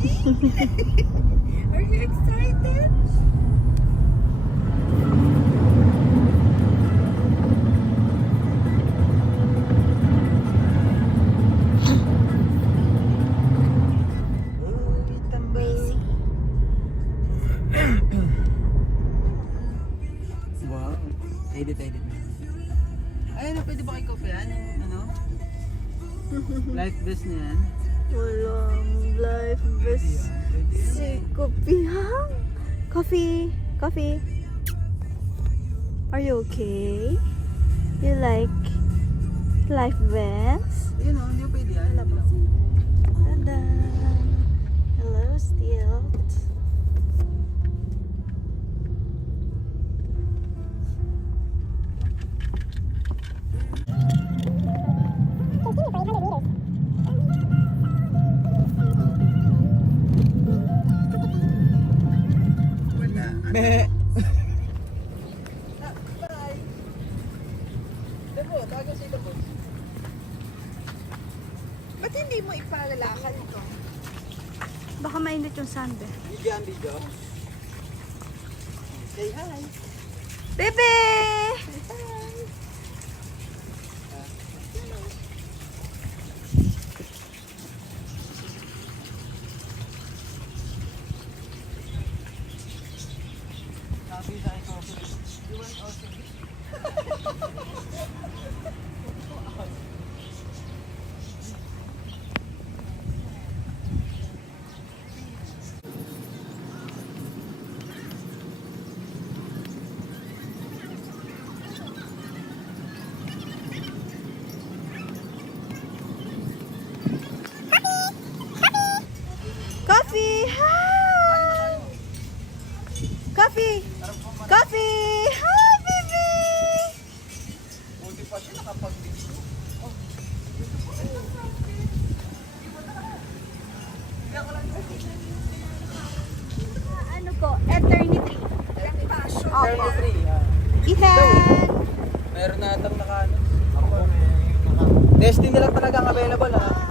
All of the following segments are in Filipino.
Are you excited? Wow. Edit na. Ay, ano, pwede ba kay Kope yan? Yung ano? Life vest na yan. Walang life vest. Si Coffee, ha? Coffee. Are you okay? You like life vest? Ayun o, hindi ko pwede yan. Tada! Hello, Stilt. Meh! Dabo, tago sa Dabo. Ba't hindi mo ipalalakad ito? Baka mainit yung sand eh. Video. Say hi. Bebe! Sabi sa kay Kope. You want also be? Coffee! Hi! Coffee! Hi, baby! Buti pa siya nakapag-video. Ano ko? Eternity. Opo. 33. Ethan! Meron na atang naka-ano. Destiny lang talaga ang available ha.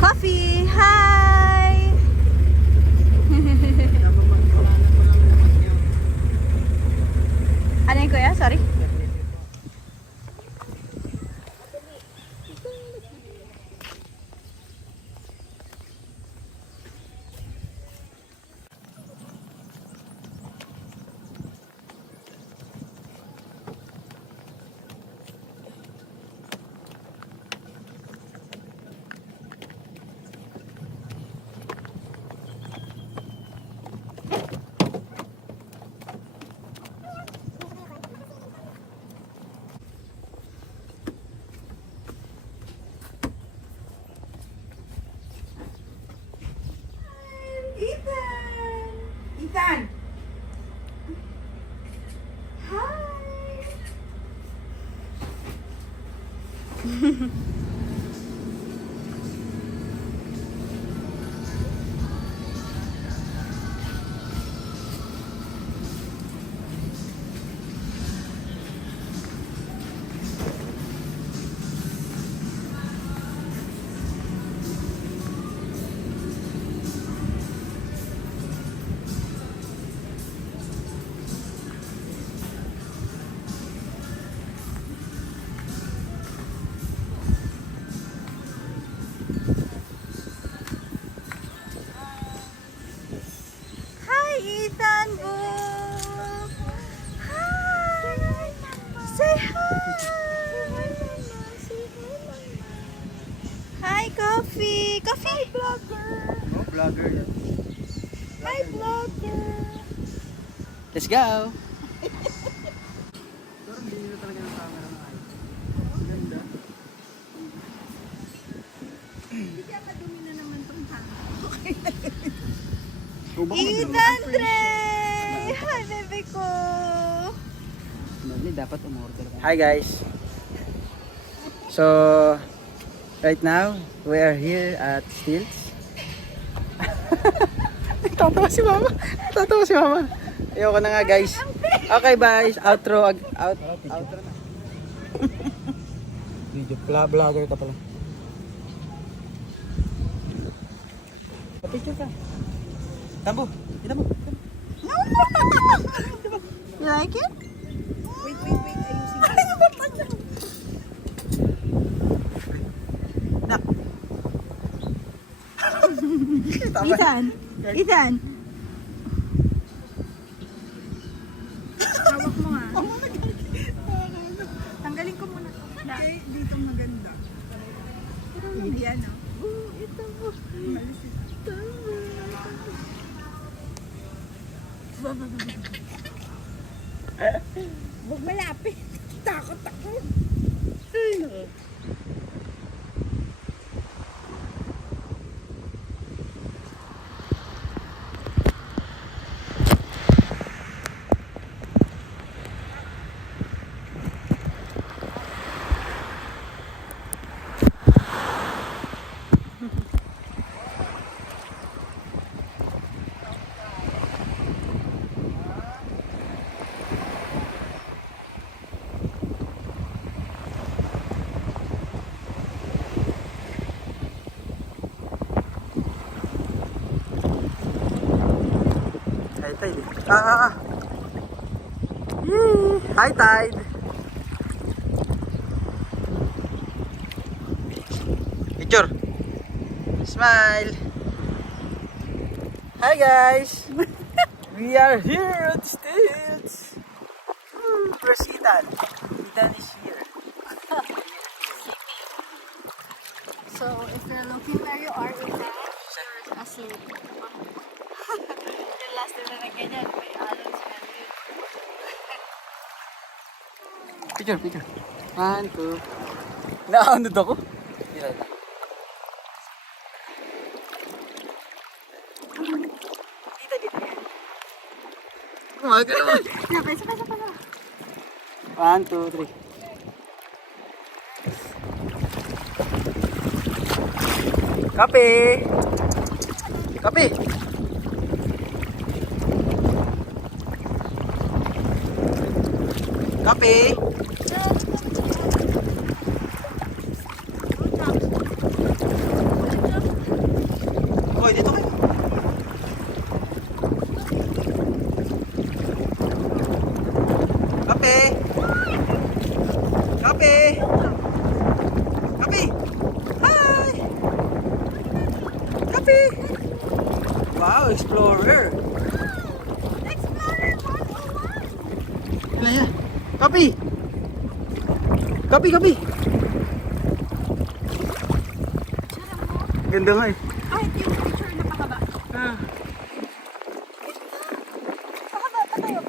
Coffee! Hi! Ano yun, kuya? Sorry. Ethan! Hi! Ethan Book! Hi! Say hi! Hi, Coffee! Coffee! Vlogger! Oh, vlogger yan. Hi, vlogger! Let's go! Pero hindi nila talaga ng camera na ay. Ganda. Hindi kaya madumi na naman itong hangin. Okay na Ethan Trey! Hi, baby ko! Dapat umorder. Hi guys. So Right now, we are here at Stilts. Tatawa si mama. Tatawa si mama. Ayoko na nga guys. Okay guys, outro na. Video vlogger ka pala. Picture ka. Tambo, kita mo. You like it? Wait. Ayusin ko. Nak. Ethan. Hawak mo nga. Tanggalin ko muna. Okay, dito maganda. Yan o. Ito mo. Huwag malapit. Takot ako. Tide. Yee! High tide. Picture. Smile. Hi guys. We are here at Stilts. Where's Ethan? Ethan is here. So, if you're looking where you are, you're asleep. Yung last na ganyan, may alon siya. Picture. 1, 2. Naanod ako. Dito. Umaga naman. Isa pa. 1, 2, 3. Kape. Kape. Kape. Hoy, dito kayo. Kape. Kape. Kape. Hi. Kape. Wow, explorer. Explorer 101! Ilan yan? Kape. Kape. Ganda nga eh. Ay, ito yung picture na pakaba. Pakaba, patayo.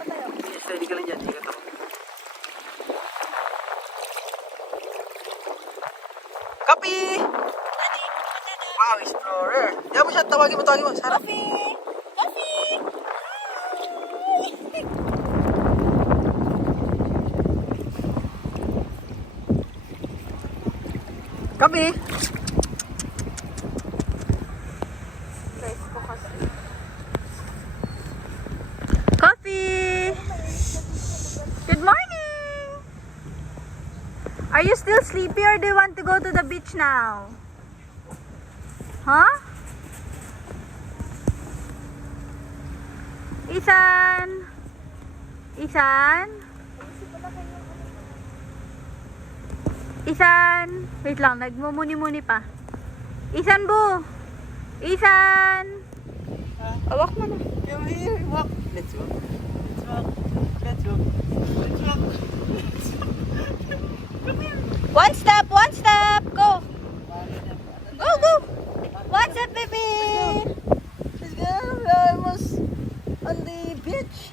Steady ka lang dyan, ikat ako. Kape! Wow, explorer. Diyan mo siya, tawagin mo. Sarap. Coffee! Kape! Coffee! Good morning! Are you still sleepy or do you want to go to the beach now? Huh? Isan! Wait lang, nagmumuni-muni pa. Isan, bu! Isan! Awak mo na. Come here, walk. Let's walk. One step! Go! Go! One step, baby! Let's go. We're almost on the beach.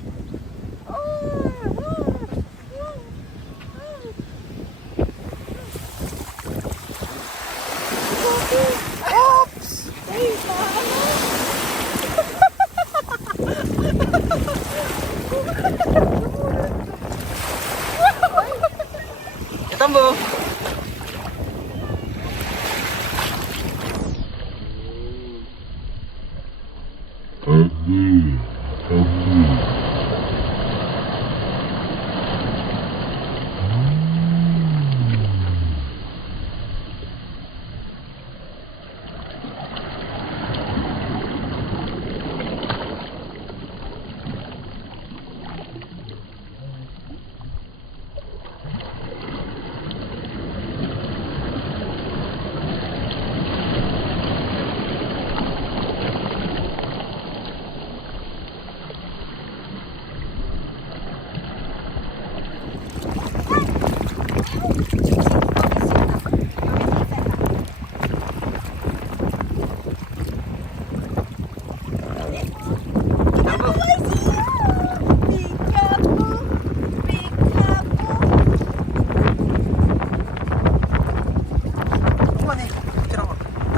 Oops! Hey, Katambo.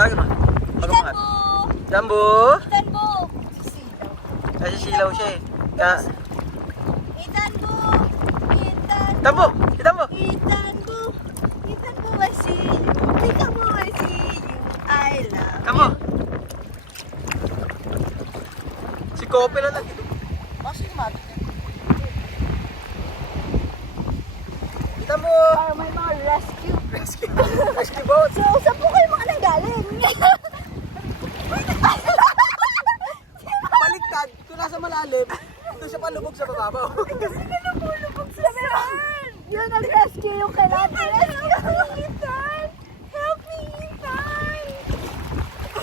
Tawagin mo. Pag-umangat. Jambu! Ethan Bo! Kasi silaw siya eh. Kaya... Ethan Bo! Ethan Tambo! Itambo! Ethan Bo! Ethan Bo, I see you. Ethan Bo, I see you. I love Tambo! Si Kope na lang. Bakit kumatot eh? Itambo! are my mga rescue. Rescue! Rescue boat! So, saan po kayo mga nanggaling? Baligtad! Kung nasa malalim, doon siya palubog sa bababaw. Kasi nalubog sa saan? Yun nag-rescue yung kailangan. Rescue me, Ethan! Help me, Ethan!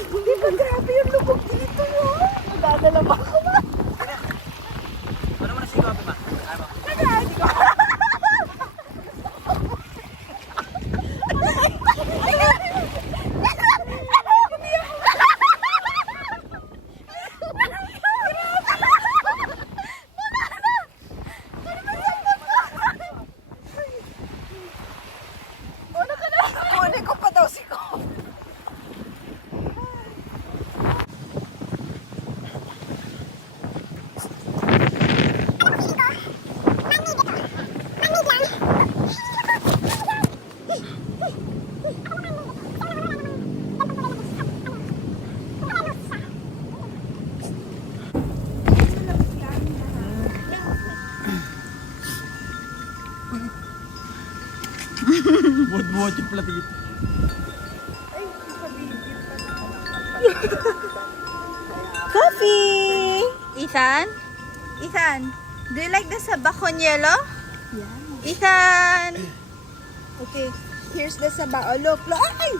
Di ba grabe yung lubog dito, oh? Magdadala ba ako ba? Ano mo na si Kope ma? Ano? Nag-ready ko. Kunin ko pa daw si Ko. Buot-buot yung platito. Coffee! Ethan? Ethan, do you like the saba con hielo? Yeah. Ethan! Okay, here's the saba. Oh, look, look. Ay!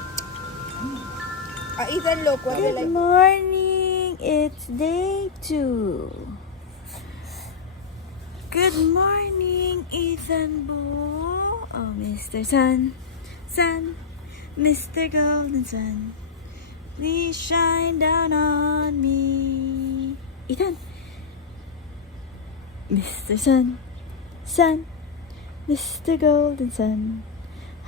Ethan, look. What do you like? Good morning! It's day 2. Good morning, Ethan Bo. Oh, Mr. Sun, Sun, Mr. Golden Sun, please shine down on me. Ethan, Mr. Sun, Sun, Mr. Golden Sun,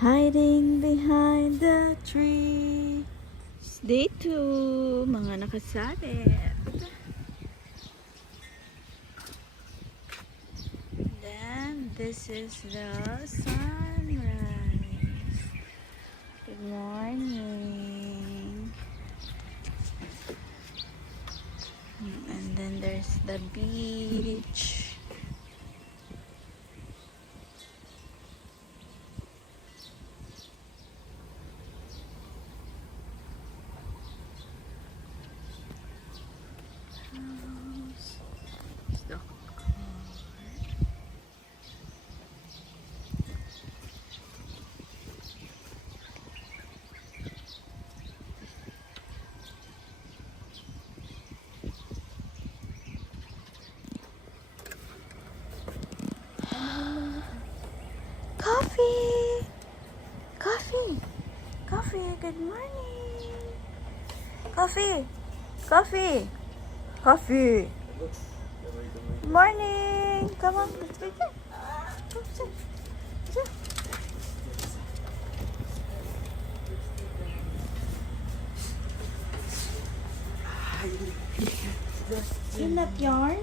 hiding behind the tree. It's day 2, mga nakasabit. Then, this is the sunrise. Good morning. And then there's the beach. There's the car. Coffee! Coffee! Coffee, good morning! Coffee! Coffee! Coffee! Good morning! Come on, let's go there. Come, sit. Sit. You love yarn?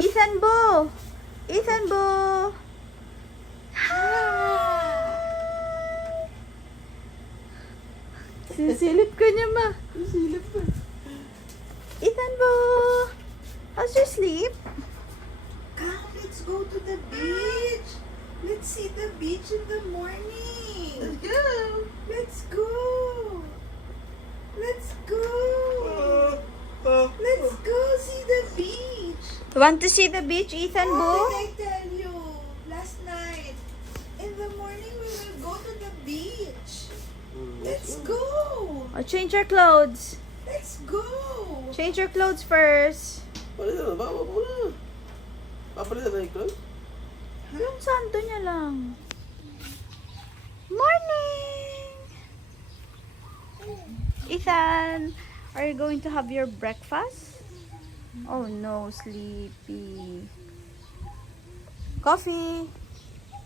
Ethan Bo! Ethan Bo! Sisilip ka niya ma. Sisilip ka. Ethan Bo! How's your sleep? Come, let's go to the beach. Let's see the beach in the morning. Let's go. Let's go. Let's go. Let's go see the beach. Want to see the beach, Ethan Bo? What did I tell you last night? In the morning we will go to the beach. Let's go. Oh, change your clothes. Let's go. Change your clothes first. Palitan na ba? Wag mo na. Papalitan na yung clothes? Yung santo niya lang. Morning! Ethan, are you going to have your breakfast? Oh no, sleepy. Coffee.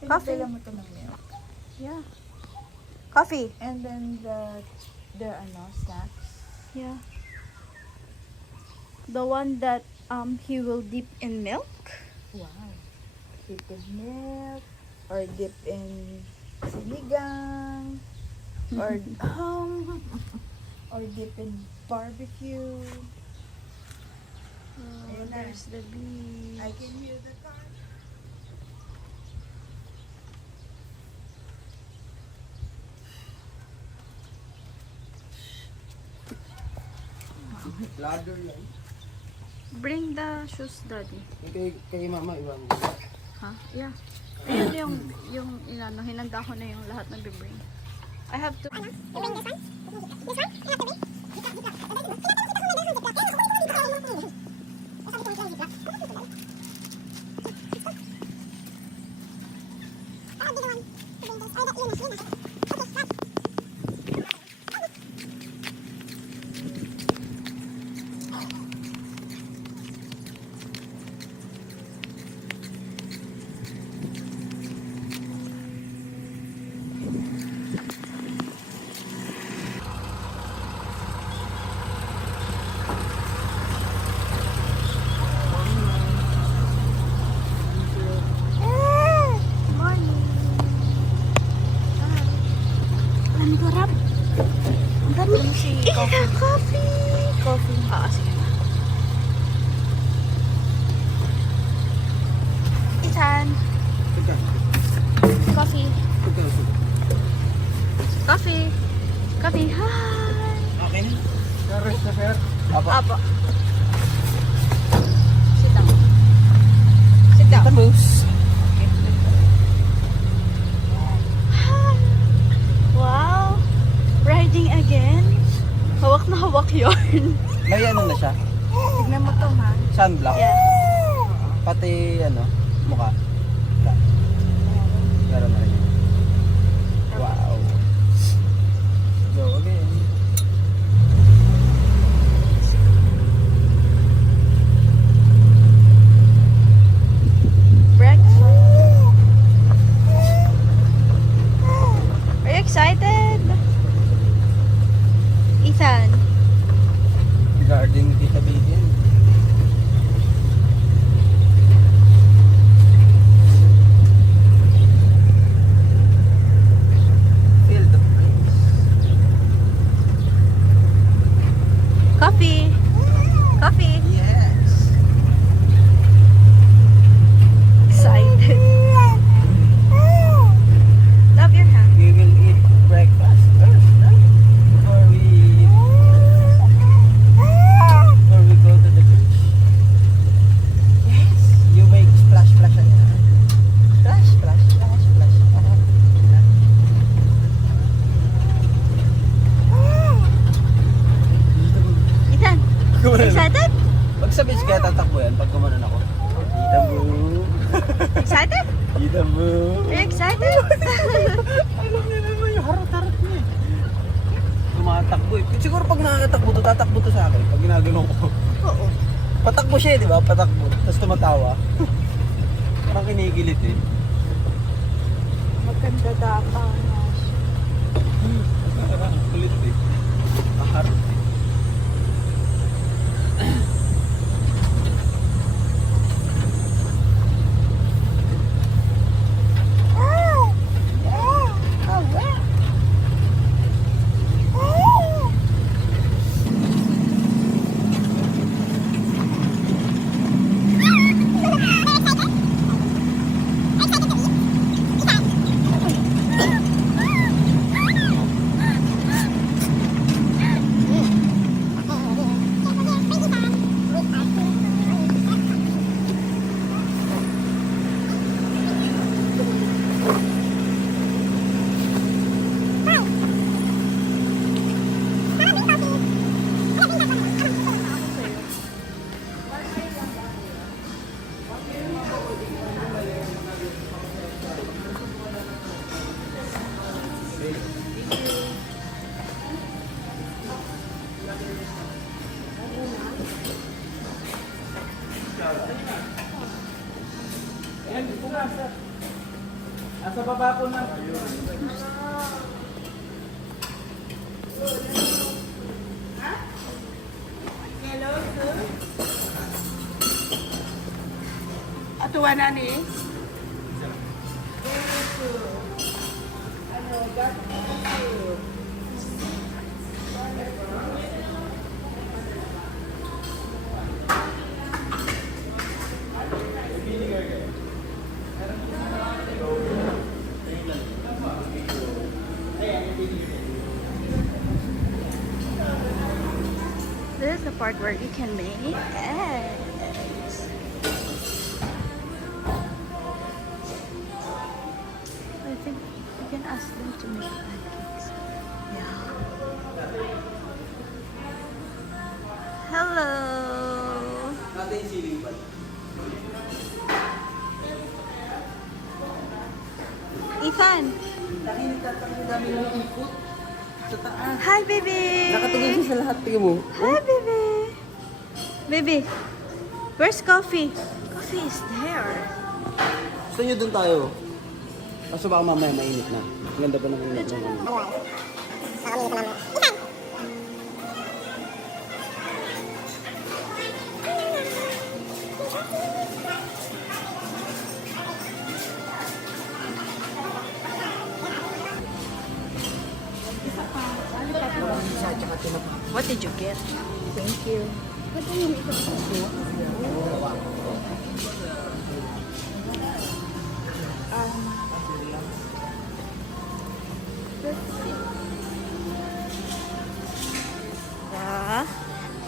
Coffee. Pinadala mo to ng milk. Yeah. Coffee. And then the snacks. Yeah. The one that he will dip in milk. Wow. Dip in milk, or dip in sinigang, or or dip in barbecue. Oh, Ayun na. there's the beach. I can hear the car. Ladder lang. Bring the shoes, Daddy. Kay mama, iwan mo. Ha? Yeah. Ayun yung inano, hinanda ko na yung lahat ng bibring. I have to... Morning! Ang sarap! Ang dami! Coffee! Coffee! Ah, sige na. Ethan! Teka. Coffee! Teka. Coffee! Coffee! Hi! Okay na. Sir, sir. Apo. Apo. Sit down. Sit down. Moose. Wow! Riding again? Hawak na hawak yarn. May ano na siya? Tignan mo to, ha? Sunblock. Yeah. Pati mukha. Meron na rin yun. Wow. Go again. Breakfast. Are you excited? Ethan. Garden ni Tita Vivian. Feel the breeze. Coffee. Coffee. Yes. Excited. Love your hand. We will eat breakfast first, no? Before we go to the beach. Yes. You make splash splash on yan. Splash splash splash splash. Ethan. Excited? Pag sa beach kaya tatakbo yan pag gumanon ako. Kita mo. Excited? Kita mo. Are you excited? Alam niya naman yung harot-harot niya. Tumatakbo eh. Siguro pag nakakatakbo to, tatakbo to sa akin. Pag ginagano ko. Oo. Patakbo siya eh, di ba? Patakbo. Tapos tumatawa. Parang kinikilit eh. Maganda dapa na siya. Kulit eh. Maharot eh. Pababa po na. Atuwa na ni? This is the part where you can make eggs. I think you can ask them to make pancakes. Yeah. Hello. Natin yung ceiling fan. Ethan. Ang dami ng ikot. Sa taas. Hi, baby. Nakatingin siya sa lahat. Tingnan mo. Hi, baby. Baby, where's coffee? Coffee is there. Gusto nyo dun tayo? Kaso baka mamaya mainit na. Ang ganda pa ng init na. What did you get? Thank you. The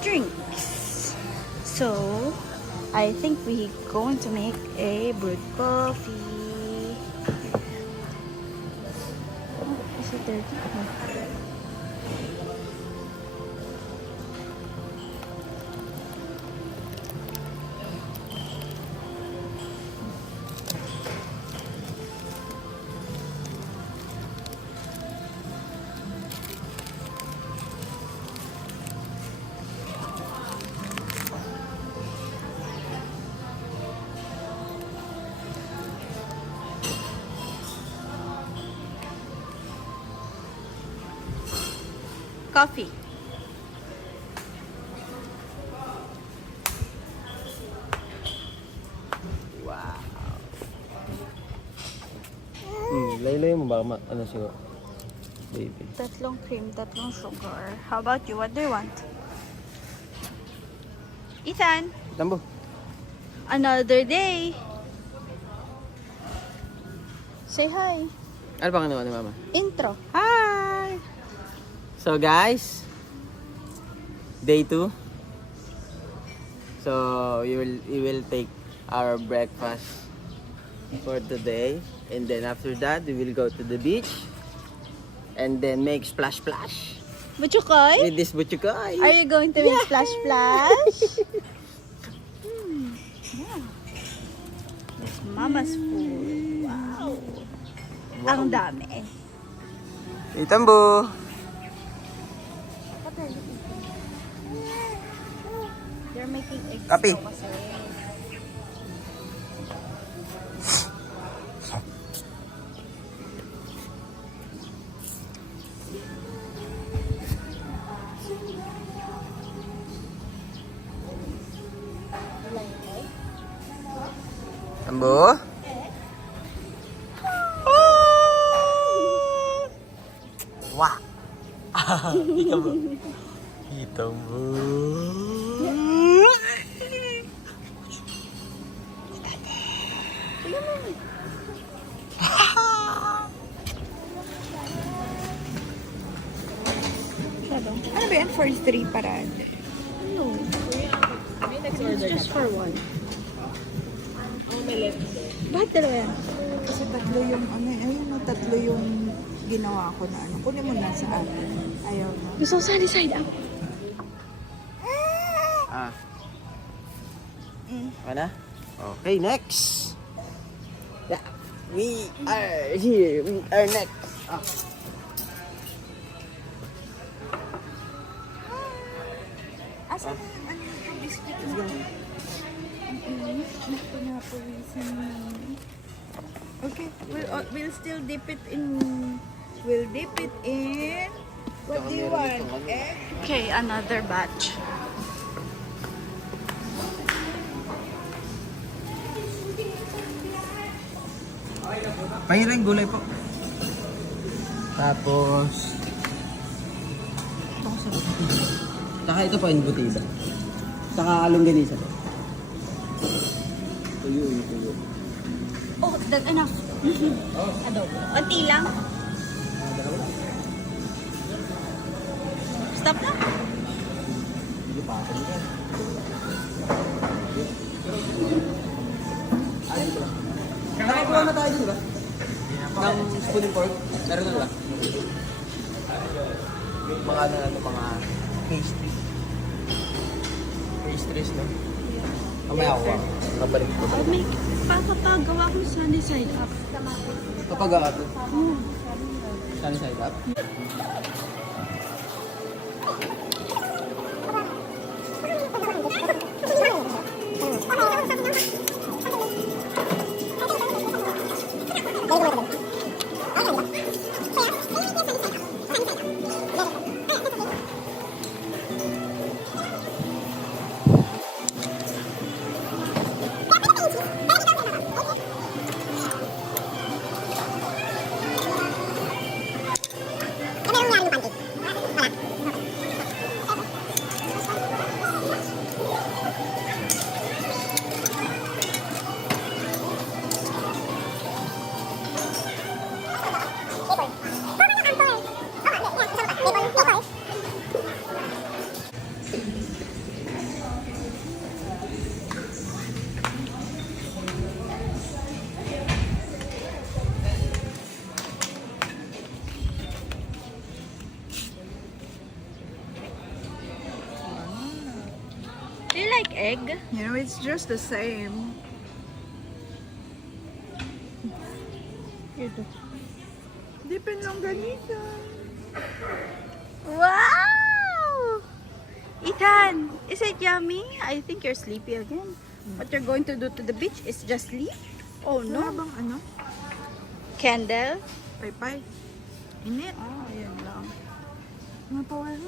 drinks. So, I think we're going to make a brewed coffee. Oh, is it dirty? No. Coffee. Laylay mo ba? Ano siya? Baby. Tatlong cream, tatlong sugar. How about you? What do you want? Ethan, Tambo. another day. Say hi. Ano pa naman ni Mama? Intro. Hi! So guys, day 2. So we will take our breakfast for today, and then after that we will go to the beach and then make splash splash Buchukoy? with this buchukoy. Are you going to make splash splash? Yeah. It's mama's food. Wow. Ang dami. Itambo. They're making eggs Kapi. daw kasi. Tambo. Wah. Itambo. Itambo. Ano ba yan? For 3 parad. No. It's just for one. Bakit dalawa yan? Kasi tatlo yung, ano, ayun na, tatlo yung ginawa ko na ano. Kunin mo na sa akin. Ayaw na. Gusto ko sunny side up. Ah. Mana? Okay, next. Yeah. We are here. We are next. Ah. Asa na yung ano yung biscuit na? Ang init. Pinapawisan mo. Okay, we'll still dip it in. We'll dip it in. What do you want? Egg? Okay, another batch. Pahirang gulay po. Tapos... Saka ito po, embutido. Saka longganisa po. Tuyo, yung tuyo. Oh, that enough. Adobo. Unti lang. Stop na. Hindi pa ako. Nakakakuha na tayo dun, di ba? Ng spoon and fork. Meron na, di ba? Mga ano na ito, mga pastry. Pastries, no? Mamaya ako. Kabalik ko. Oh, may papagawa ko sunny side up. Kapag ako. Sunny side up. Do you like egg? You know, it's just the same. Dip in longganisa. Wow! Ethan, is it yummy? I think you're sleepy again. What you're going to do to the beach is just sleep? Oh Wala no. bang ano? Candle? Paypay. Init. Ah, yan lang. Mapawalan.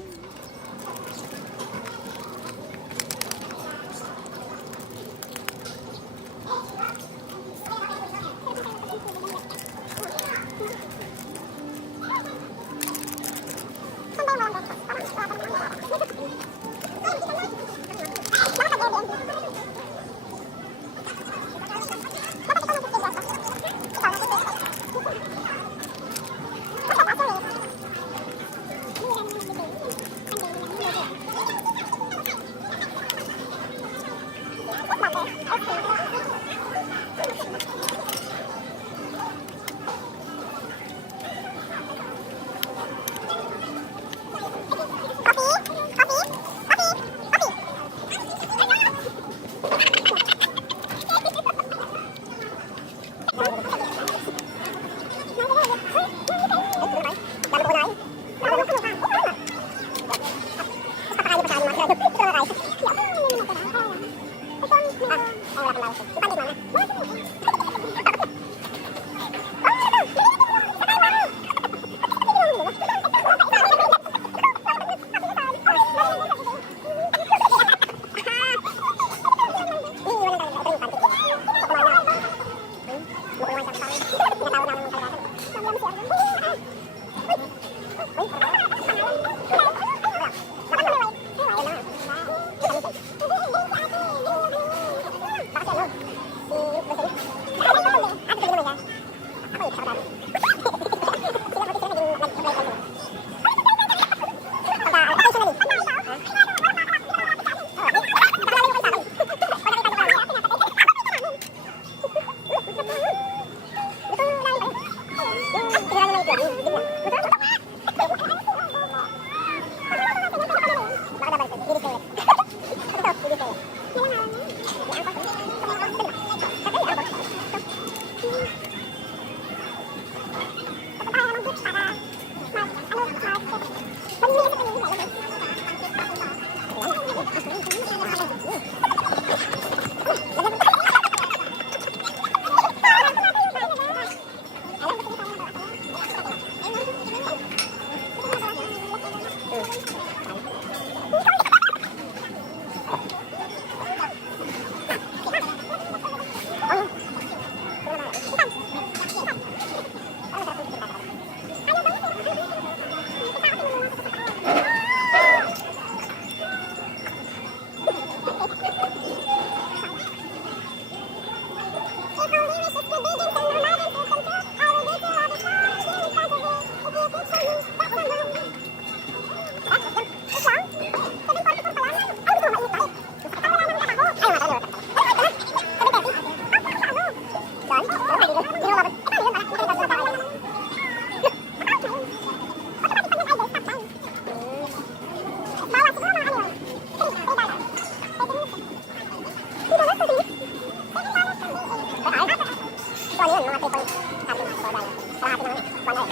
Okay,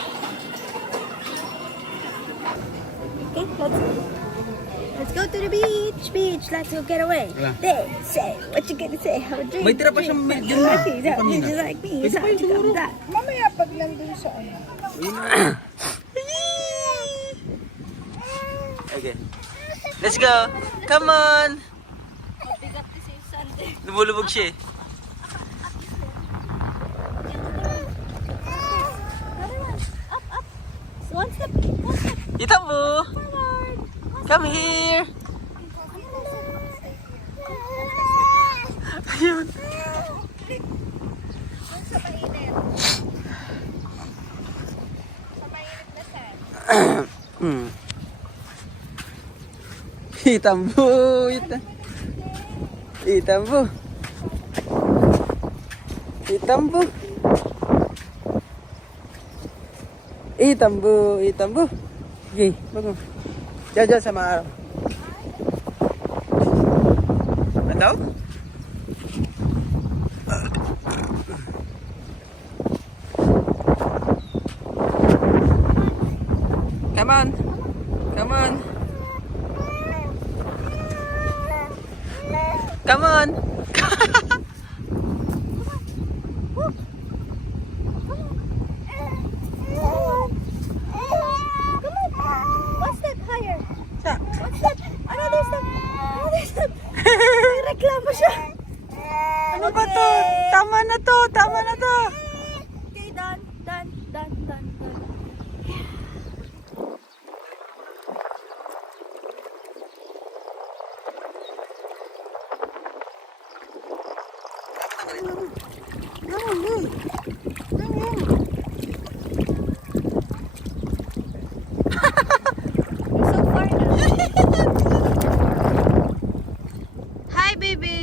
let's go to the beach. Beach, let's go get away. Wala. There, say, what you gonna say? Have a drink. May tira pa siyang drink. medyo na. Okay, that Kanina. just like me. Pwede pa yun siguro. Mamaya pag nandun sa ano. Okay. Let's go. Come on. Lumulubog siya eh. One step, one step Itambo. forward. Come here. Ayun. Sa mainit. Sa mainit na sand. Itambo. Itambo. Itambo. Itambo. Itambo. Okay, bago. Diyan sa mga araw. Ano daw? Come on. Come on. Come on. One step higher. Sa. One step. Another step. Another step. May reklamo siya. Ano ba to? Tama na to. Tama na to. Okay, done. Done. Done. Done. Done. We're so far now. Hi, baby.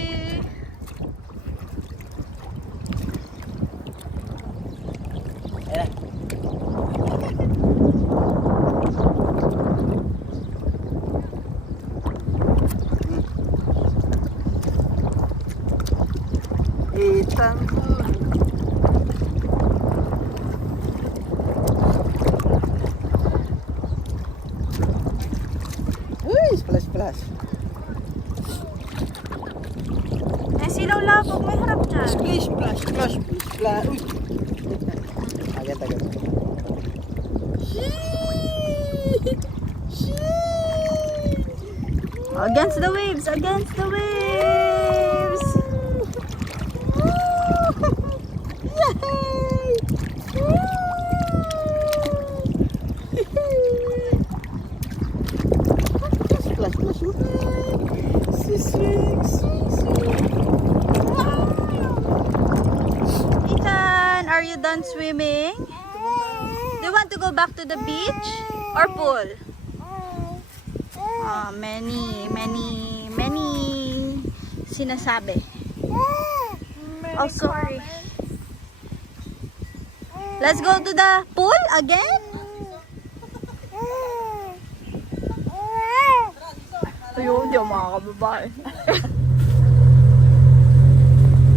Itambo. Uy, splash, splash. May silaw labog, may harap dyan. Splash, splash, splash, splash. Uy. Agad, agad. Against the waves, against the waves. Splash, splash. Ethan, are you done swimming? Do you want to go back to the beach or pool? Many sinasabi. Oh, sorry. Let's go to the pool again? Ayun, di ako makakababae.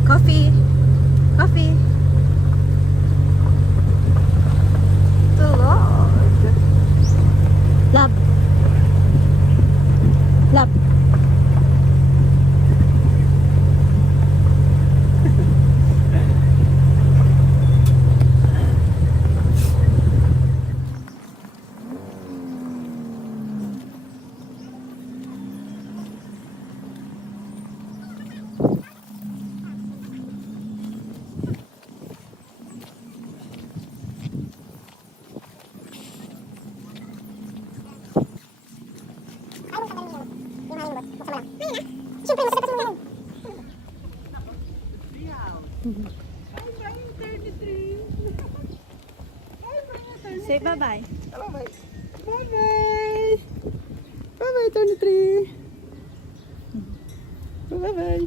Coffee. Coffee. The Lord. Love. Love. Say bye-bye. Bye-bye. Bye-bye. Bye-bye, 23. Bye-bye.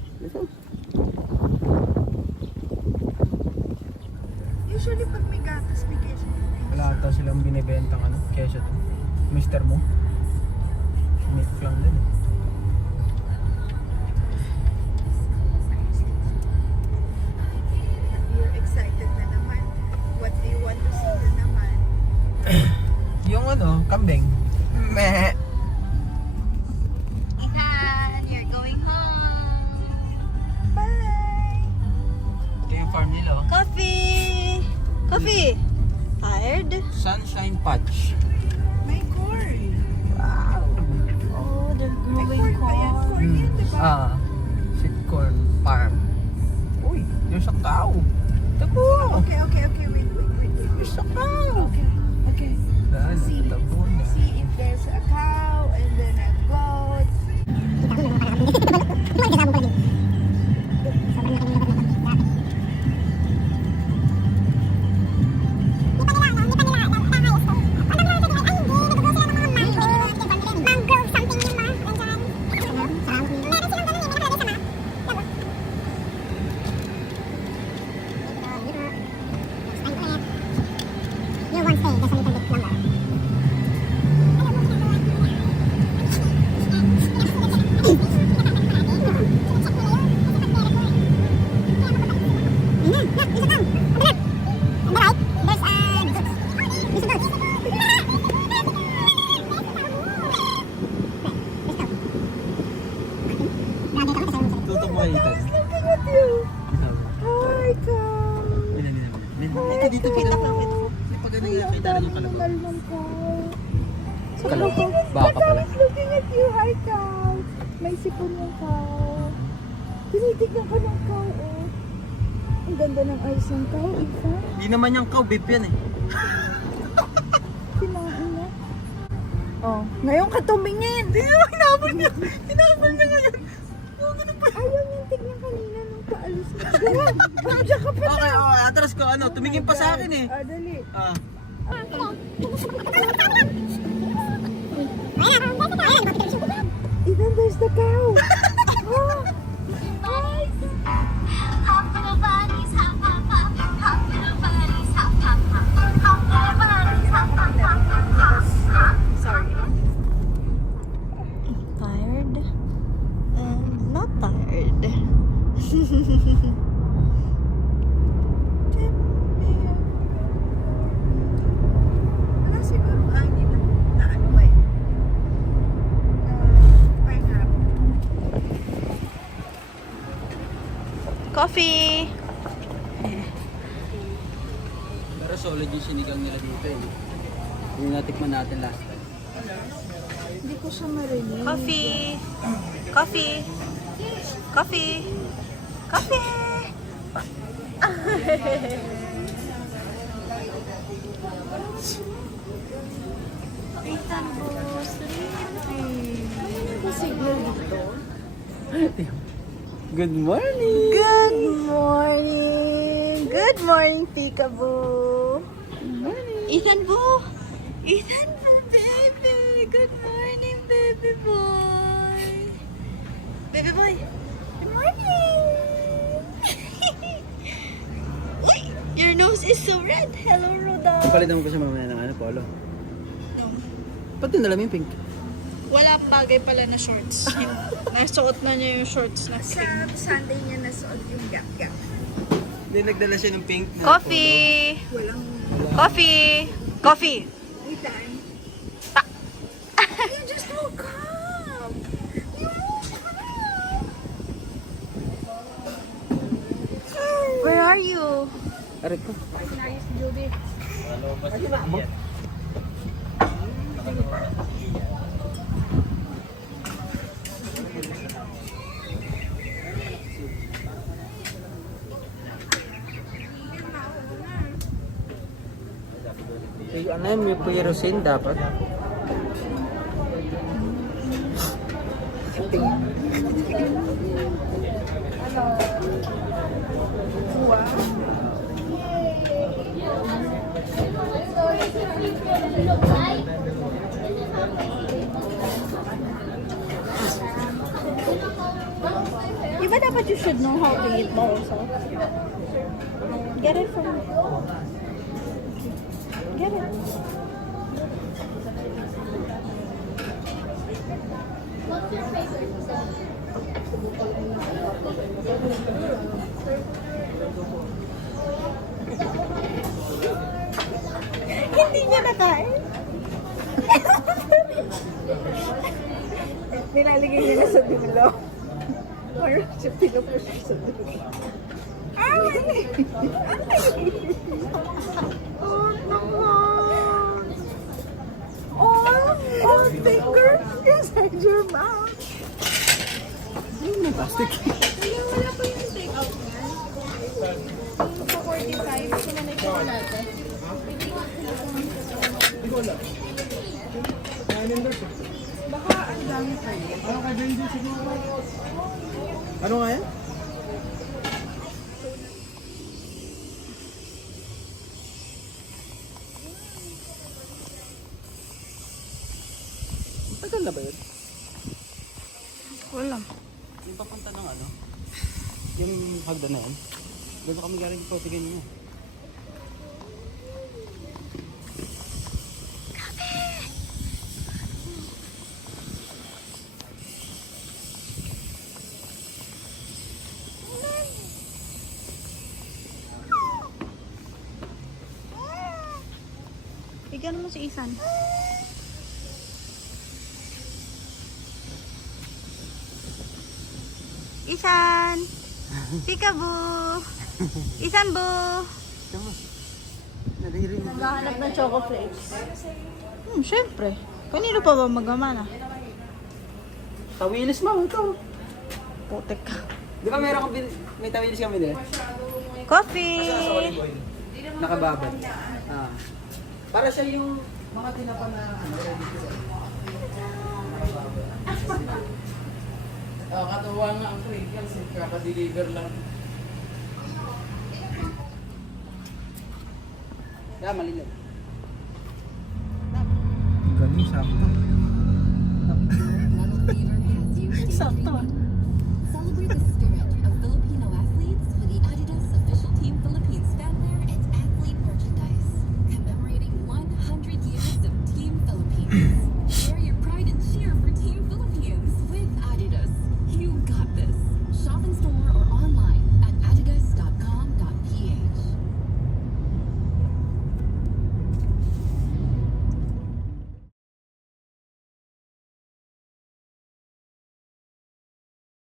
Usually pag may gatas, may queso. Wala ata silang binibentang ano, kesyo to. Mister mo. Milk lang din. You're excited na naman. What do you want to see na naman? ano, kambing. Meh. Ethan, you're going home. Bye. Ito yung farm nila. Oh. Coffee. Coffee. Tired? Sunshine Patch. May corn. Wow. Oh, they're May growing corn pa yan. corn. Corn yan, di ba? Sweet corn farm. Uy, there's a cow. Tabo. Okay. Wait. There's a cow. Okay. Dahil, See. tabo na. See if there's a cow and then a goat. Tutok mo kay Ethan. Looking at you. Hi, cow. Dito, dito, kita ko. Pag ano yung kita rin yung kalabaw. Mahal ng cow. Kalabaw. Baka pala. He's looking at you. Hi, cow. May sipon yung cow. Tinitignan ka ng cow, oh. Ang ganda ng eyes ng cow, Ethan. Hindi naman yung cow, beef yan eh. Kinain na. Oh, ngayon ka tumingin. Hinabol niya ngayon. Oh, ganun pa. Ayaw niyang tignan kanina nung paalis na. Ganun. Diyan ka pa. Okay, atras ko, ano, tumingin pa sa akin eh. Ah, dali. Ah. Ethan, there's the cow. Oh. Sorry. Tired? Not tired. Wala siguro angin na ano eh. Pahinga. Coffee. Pero solid yung sinigang nila dito eh. Yung natikman natin last time. Hindi ko siya marinig. Coffee. Coffee. Coffee. Coffee. Ethan po, sleeping. Ano ba signal dito? Good morning! Good morning! Good morning, Peekaboo! Ethan po. Ethan po, baby. Good morning, baby boy. Baby boy. Good morning. Uy, your nose is so red. Hello, Rudolph. Palitan mo pa siya mamaya ng ano, polo. No. Ba't din alam yung pink? Wala bagay pala na shorts. Nasuot na niya yung shorts na Sa pink. Sunday niya nasuot yung gap-gap. Hindi, nagdala siya ng pink na Coffee. Walang Coffee. Coffee. Ethan. Ta- You just woke up! You woke up! Where are you? Aray ko. Nice, Judy. Eh, ano yun, may kerosene dapat. Diba dapat you should know how to eat by yourself? Get it from... Get it. Hindi niya nakain. Nilalagay niya na sa dulo. Or siya pinupush sa dulo. Ay! Oh, naman! Oh, fingers inside your mouth. Ayun na, plastic. Kaya wala pa yung take out niya. Yung sa 45, kasi na chocolate. Baka ang dami pa yun. Ano nga yan? Tagal na ba yun? Wala. Yung papunta ng ano? Yung hagdan na yan? Doon kami galing po, tignan niyo. Bigyan mo si Ethan. Ethan! Peekaboo! Ethan boo! Tama. Naririnig. Naghahanap ng choco flakes. Syempre. Kanino pa ba magamana? Tawilis mo, ito. Putek ka. Di ba meron kang may tawilis kami din? Coffee! Nakababad. Ah. Para siya yung mga tinapa na ano, ready to eat. Katuwa nga ang Pringles, kaka-deliver lang. Yeah, maliit. Galing sakto.